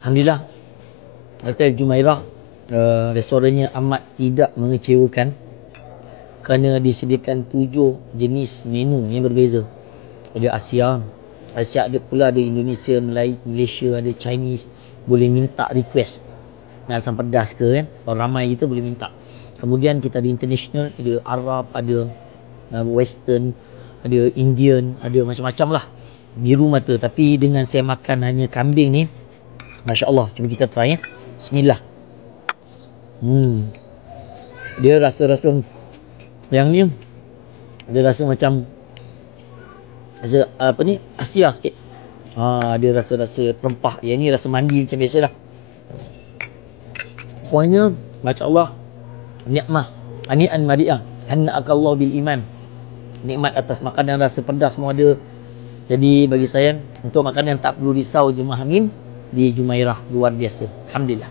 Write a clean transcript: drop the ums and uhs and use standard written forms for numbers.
Alhamdulillah, Hotel Jumeirah restorannya amat tidak mengecewakan kerana disediakan 7 jenis menu yang berbeza. Ada Asia ada pula, ada Indonesia, Melayu, Malaysia, ada Chinese. Boleh minta request nak asam pedas ke kan. Kalau ramai kita boleh minta. Kemudian kita ada international, ada Arab, ada Western, ada Indian, ada macam-macam lah. Biru mata. Tapi dengan saya makan hanya kambing ni, Masya Allah, cuba kita try ya. Bismillah. Dia rasa-rasa yang ni, dia rasa macam rasa apa ni, Asia sikit. Dia rasa-rasa rempah. Yang ni rasa mandi macam biasa lah. Pokoknya Masya Allah, nikmah ani'an mari'ah hanna'akallah bil iman. Nikmat atas makanan rasa pedas semua ada. Jadi bagi saya, untuk makanan tak perlu risau jemaah Hamim di Jumeirah, luar biasa. Alhamdulillah.